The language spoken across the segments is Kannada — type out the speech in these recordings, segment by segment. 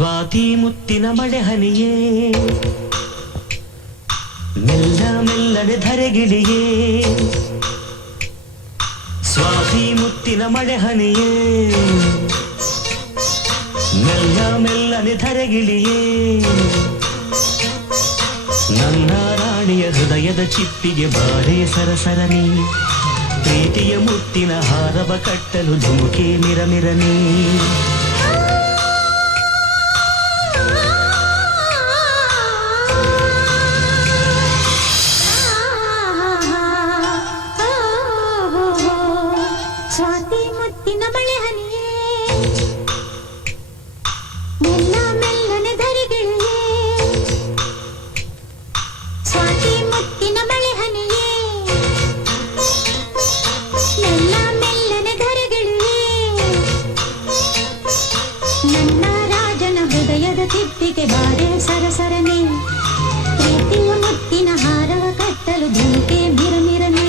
ಸ್ವಾತಿ ಮುತ್ತಿನ ಮಳೆ ಹನಿಯೇ ಮೆಲ್ಲ ಮೆಲ್ಲನೆ ಧರೆಗಿಳಿಯೇ ಸ್ವಾತಿ ಮುತ್ತಿನ ಮಳೆ ಹನಿಯೇ ಮೆಲ್ಲ ಮೆಲ್ಲನೆ ಧರೆಗಿಳಿಯೇ ನನ್ನ ರಾಣಿಯ ಹೃದಯದ ಚಿಪ್ಪಿಗೆ ಬಾರೆ ಸರಸರನೆ ಪ್ರೀತಿಯ ಮುತ್ತಿನ ಹಾರವ ಕಟ್ಟಲು ಧುಮುಕೆ ಮಿರಮಿರನೆ ಸ್ವಾತಿ ಮುತ್ತಿನ ಮಳೆ ಹನಿಯೇ ಮೆಲ್ಲ ಮೆಲ್ಲನೆ ಧರೆಗಿಳಿಯೇ ಸ್ವಾತಿ ಮುತ್ತಿನ ಮಳೆ ಹನಿಯೇ ಮೆಲ್ಲ ಮೆಲ್ಲನೆ ಧರೆಗಿಳಿಯೇ ನನ್ನ ರಾಜನ ಹೃದಯದ ತಿಪ್ಪಿಗೆ ಬಾರೆ ಸರಸರನೆ ಪ್ರೀತಿಯ ಮುತ್ತಿನ ಹಾರವ ಕಟ್ಟಲು ಧುಮುಕೆ ಮಿರಮಿರನೆ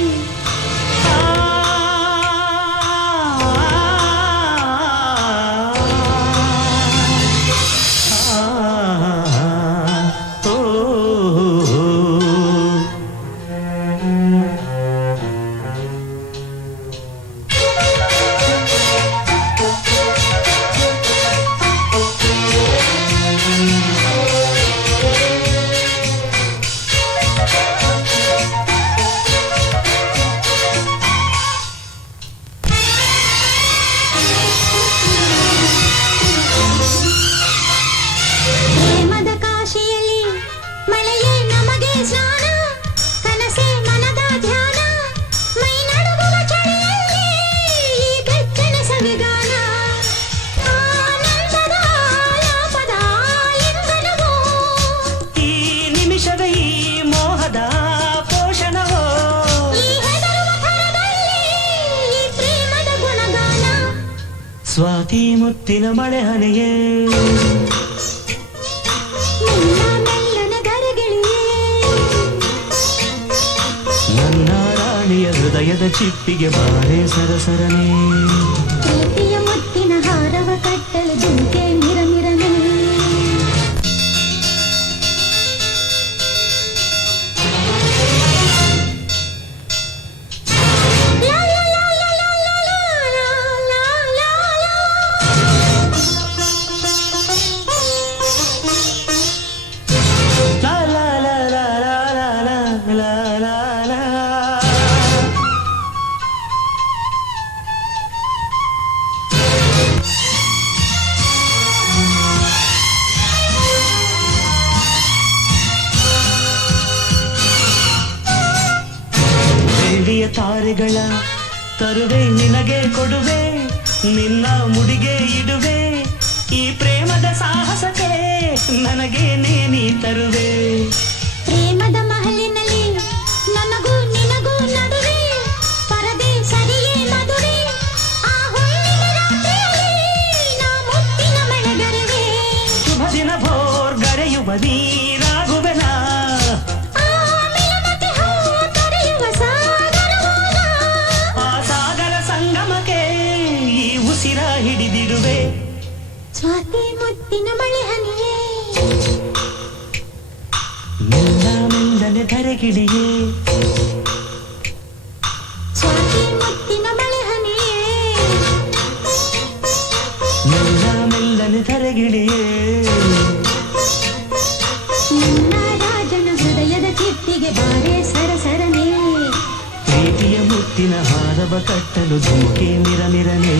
ಸ್ವಾತಿ ಮುತ್ತಿನ ಮಳೆ ಹನಿಯೇ ಮೆಲ್ಲ ಮೆಲ್ಲನೆ ಧರೆಗಿಳಿಯೇ ನನ್ನ ರಾಣಿಯ ಹೃದಯದ ಚಿಪ್ಪಿಗೆ ಬಾರೆ ಸರಸರನೆ ಪ್ರೀತಿಯ ಮುತ್ತಿನ ಹಾರವ ಕಟ್ಟಲು ಧುಮುಕೆ ಮಿರಮಿರನೆ ಬೆಳ್ಳಿಯ ತಾರೆಗಳ ತರುವೆ ನಿನಗೆ ಕೊಡುವೆ ನಿನ್ನ ಮುಡಿಗೆ ಇಡುವೆ ಈ ಪ್ರೇಮದ ಸಾಹಸಕ್ಕೆ ನನಗೆ ನೀ ತರುವೆ ಪ್ರೇಮದ ಮಹಲಿನಲ್ಲಿ ನನಗೂ ನಿನಗೂ ನಡುವೆ ಪರದೆ ಸರಿಯೇ ಮದುವೆ ಆ ಹುಣ್ಣಿಮೆ ರಾತ್ರಿಯಲ್ಲಿ ನಾ ಮುತ್ತಿನ ಮಳೆಗರೆವೆ ಶುಭ ದಿನ ಭೋರ್ ಗರೆಯುವ ನೀರಾಗುವೆನ ಆ ಸಾಗರ ಸಂಗಮಕ್ಕೆ ಈ ಉಸಿರ ಹಿಡಿದಿಡುವೆ ಸ್ವಾತಿ ಮುತ್ತಿನ ಮಳೆ ಹನಿಯೇ ಮೆಲ್ಲ ಮೆಲ್ಲನೆ ಧರೆಗಿಳಿಯೇ ಸ್ವಾತಿ ಮುತ್ತಿನ ಮಳೆ ಹನಿಯೇ ಮೆಲ್ಲ ಮೆಲ್ಲನೆ ಧರೆಗಿಳಿಯೇ ನನ್ನ ರಾಜನ ಹೃದಯದ ಚಿಪ್ಪಿಗೆ ಬಾರೆ ಸರಸರನೆ ಪ್ರೀತಿಯ ಮುತ್ತಿನ ಹಾರವ ಕಟ್ಟಲು ಧುಮುಕೆ ಮಿರಮಿರನೆ